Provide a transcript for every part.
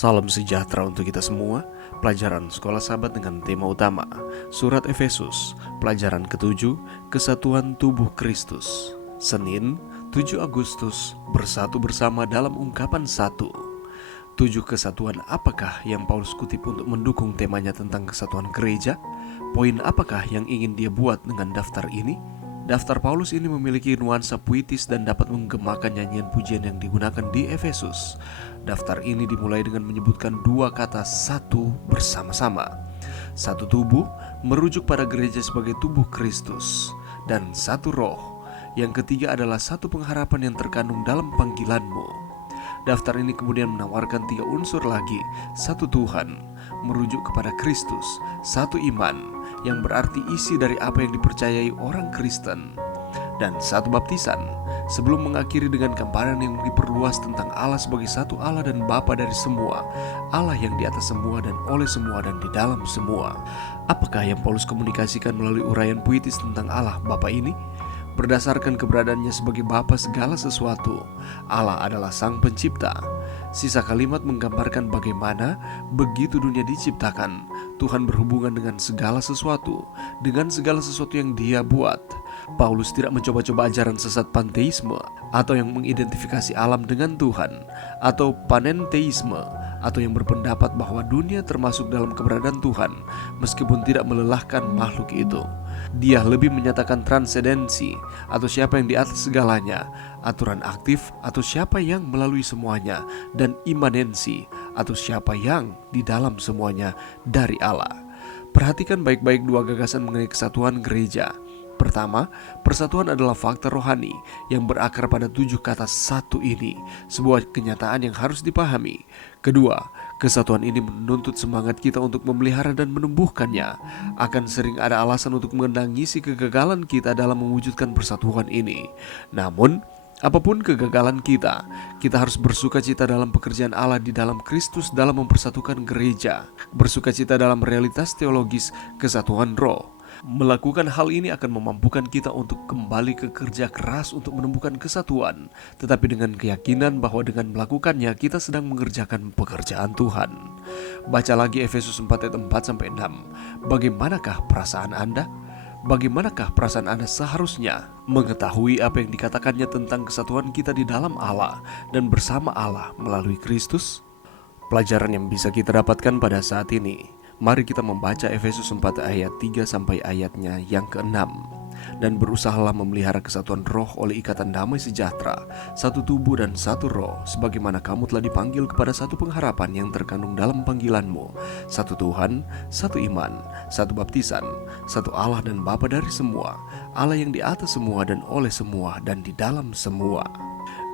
Salam sejahtera untuk kita semua. Pelajaran Sekolah Sahabat dengan tema utama Surat Efesus, pelajaran ke-7, Kesatuan Tubuh Kristus. Senin, 7 Agustus, bersatu bersama dalam ungkapan satu. 7 kesatuan apakah yang Paulus kutip untuk mendukung temanya tentang kesatuan gereja? Poin apakah yang ingin dia buat dengan daftar ini? Daftar Paulus ini memiliki nuansa puitis dan dapat menggemakan nyanyian pujian yang digunakan di Efesus. Daftar ini dimulai dengan menyebutkan dua kata satu bersama-sama. Satu tubuh merujuk pada gereja sebagai tubuh Kristus, dan satu roh. Yang ketiga adalah satu pengharapan yang terkandung dalam panggilanmu. Daftar ini kemudian menawarkan 3 unsur lagi. Satu Tuhan, merujuk kepada Kristus. Satu iman, yang berarti isi dari apa yang dipercayai orang Kristen. Dan satu baptisan, sebelum mengakhiri dengan gambaran yang diperluas tentang Allah sebagai satu Allah dan Bapa dari semua, Allah yang di atas semua dan oleh semua dan di dalam semua. Apakah yang Paulus komunikasikan melalui uraian puitis tentang Allah Bapa ini? Berdasarkan keberadaannya sebagai Bapa segala sesuatu, Allah adalah Sang Pencipta. Sisa kalimat menggambarkan bagaimana begitu dunia diciptakan, Tuhan berhubungan dengan segala sesuatu yang Dia buat. Paulus tidak mencoba-coba ajaran sesat panteisme atau yang mengidentifikasi alam dengan Tuhan, atau panenteisme atau yang berpendapat bahwa dunia termasuk dalam keberadaan Tuhan meskipun tidak melelahkan makhluk itu. Dia lebih menyatakan transendensi atau siapa yang di atas segalanya, aturan aktif atau siapa yang melalui semuanya, dan imanensi atau siapa yang di dalam semuanya dari Allah. Perhatikan baik-baik dua gagasan mengenai kesatuan gereja. Pertama, persatuan adalah fakta rohani yang berakar pada 7 kata satu ini, sebuah kenyataan yang harus dipahami. Kedua, kesatuan ini menuntut semangat kita untuk memelihara dan menumbuhkannya. Akan sering ada alasan untuk menangisi kegagalan kita dalam mewujudkan persatuan ini. Namun, apapun kegagalan kita harus bersukacita dalam pekerjaan Allah di dalam Kristus dalam mempersatukan gereja. Bersukacita dalam realitas teologis kesatuan roh. Melakukan hal ini akan memampukan kita untuk kembali ke kerja keras untuk menemukan kesatuan, tetapi dengan keyakinan bahwa dengan melakukannya kita sedang mengerjakan pekerjaan Tuhan. Baca lagi Efesus 4 ayat 4-6. Bagaimanakah perasaan Anda? Bagaimanakah perasaan Anda seharusnya mengetahui apa yang dikatakannya tentang kesatuan kita di dalam Allah dan bersama Allah melalui Kristus? Pelajaran yang bisa kita dapatkan pada saat ini. Mari kita membaca Efesus 4 ayat 3 sampai ayatnya yang ke-6. Dan berusahalah memelihara kesatuan roh oleh ikatan damai sejahtera, satu tubuh dan satu roh, sebagaimana kamu telah dipanggil kepada satu pengharapan yang terkandung dalam panggilanmu. Satu Tuhan, satu iman, satu baptisan, satu Allah dan Bapa dari semua, Allah yang di atas semua dan oleh semua dan di dalam semua.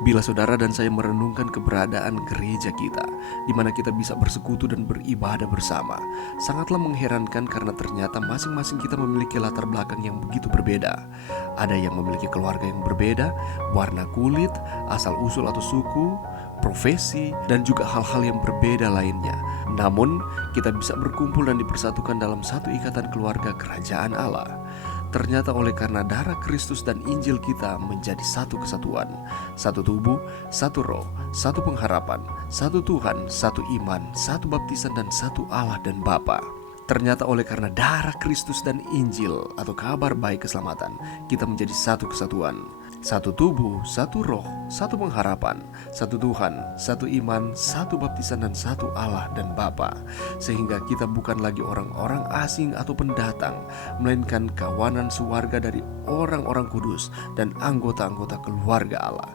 Bila saudara dan saya merenungkan keberadaan gereja kita, di mana kita bisa bersekutu dan beribadah bersama, sangatlah mengherankan karena ternyata masing-masing kita memiliki latar belakang yang begitu berbeda. Ada yang memiliki keluarga yang berbeda, warna kulit, asal-usul atau suku, profesi, dan juga hal-hal yang berbeda lainnya. Namun, kita bisa berkumpul dan dipersatukan dalam satu ikatan keluarga kerajaan Allah. Ternyata oleh karena darah Kristus dan Injil kita menjadi satu kesatuan, satu tubuh, satu roh, satu pengharapan, satu Tuhan, satu iman, satu baptisan dan satu Allah dan Bapa. Ternyata oleh karena darah Kristus dan Injil atau kabar baik keselamatan, kita menjadi satu kesatuan. Satu tubuh, satu roh, satu pengharapan, satu Tuhan, satu iman, satu baptisan dan satu Allah dan Bapa. Sehingga kita bukan lagi orang-orang asing atau pendatang, melainkan kawanan sewarga dari orang-orang kudus dan anggota-anggota keluarga Allah.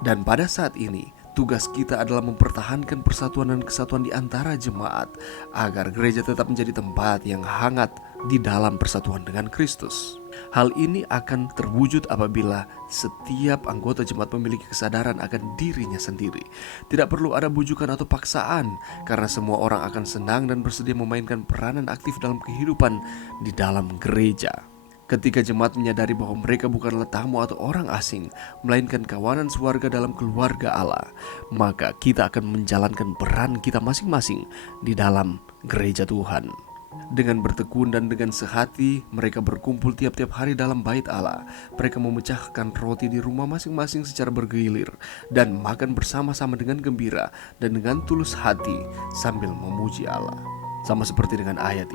Dan pada saat ini, tugas kita adalah mempertahankan persatuan dan kesatuan di antara jemaat, agar gereja tetap menjadi tempat yang hangat di dalam persatuan dengan Kristus. Hal ini akan terwujud apabila setiap anggota jemaat memiliki kesadaran akan dirinya sendiri. Tidak perlu ada bujukan atau paksaan, karena semua orang akan senang dan bersedia memainkan peranan aktif dalam kehidupan di dalam gereja. Ketika jemaat menyadari bahwa mereka bukanlah tamu atau orang asing, melainkan kawanan sewarga dalam keluarga Allah, maka kita akan menjalankan peran kita masing-masing di dalam gereja Tuhan. Dengan bertekun dan dengan sehati, mereka berkumpul tiap-tiap hari dalam bait Allah. Mereka memecahkan roti di rumah masing-masing secara bergilir dan makan bersama-sama dengan gembira dan dengan tulus hati sambil memuji Allah. Sama seperti dengan ayat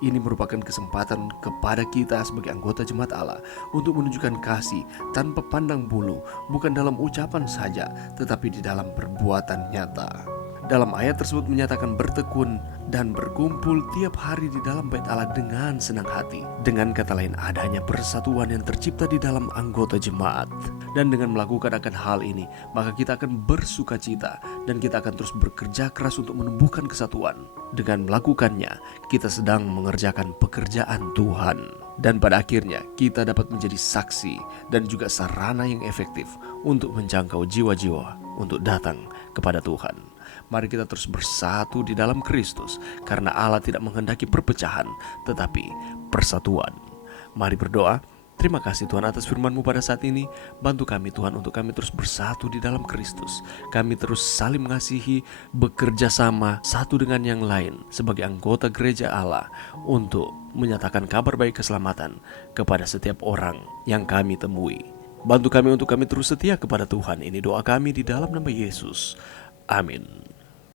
ini merupakan kesempatan kepada kita sebagai anggota jemaat Allah untuk menunjukkan kasih tanpa pandang bulu, bukan dalam ucapan saja, tetapi di dalam perbuatan nyata. Dalam ayat tersebut menyatakan bertekun dan berkumpul tiap hari di dalam bait Allah dengan senang hati. Dengan kata lain, adanya persatuan yang tercipta di dalam anggota jemaat. Dan dengan melakukan akan hal ini, maka kita akan bersuka cita dan kita akan terus bekerja keras untuk menumbuhkan kesatuan. Dengan melakukannya, kita sedang mengerjakan pekerjaan Tuhan. Dan pada akhirnya kita dapat menjadi saksi dan juga sarana yang efektif untuk menjangkau jiwa-jiwa untuk datang kepada Tuhan. Mari kita terus bersatu di dalam Kristus, karena Allah tidak menghendaki perpecahan, tetapi persatuan. Mari berdoa. Terima kasih Tuhan atas firman-Mu pada saat ini. Bantu kami Tuhan untuk kami terus bersatu di dalam Kristus. Kami terus saling mengasihi, bekerja sama satu dengan yang lain sebagai anggota gereja Allah untuk menyatakan kabar baik keselamatan kepada setiap orang yang kami temui. Bantu kami untuk kami terus setia kepada Tuhan. Ini doa kami di dalam nama Yesus. Amin.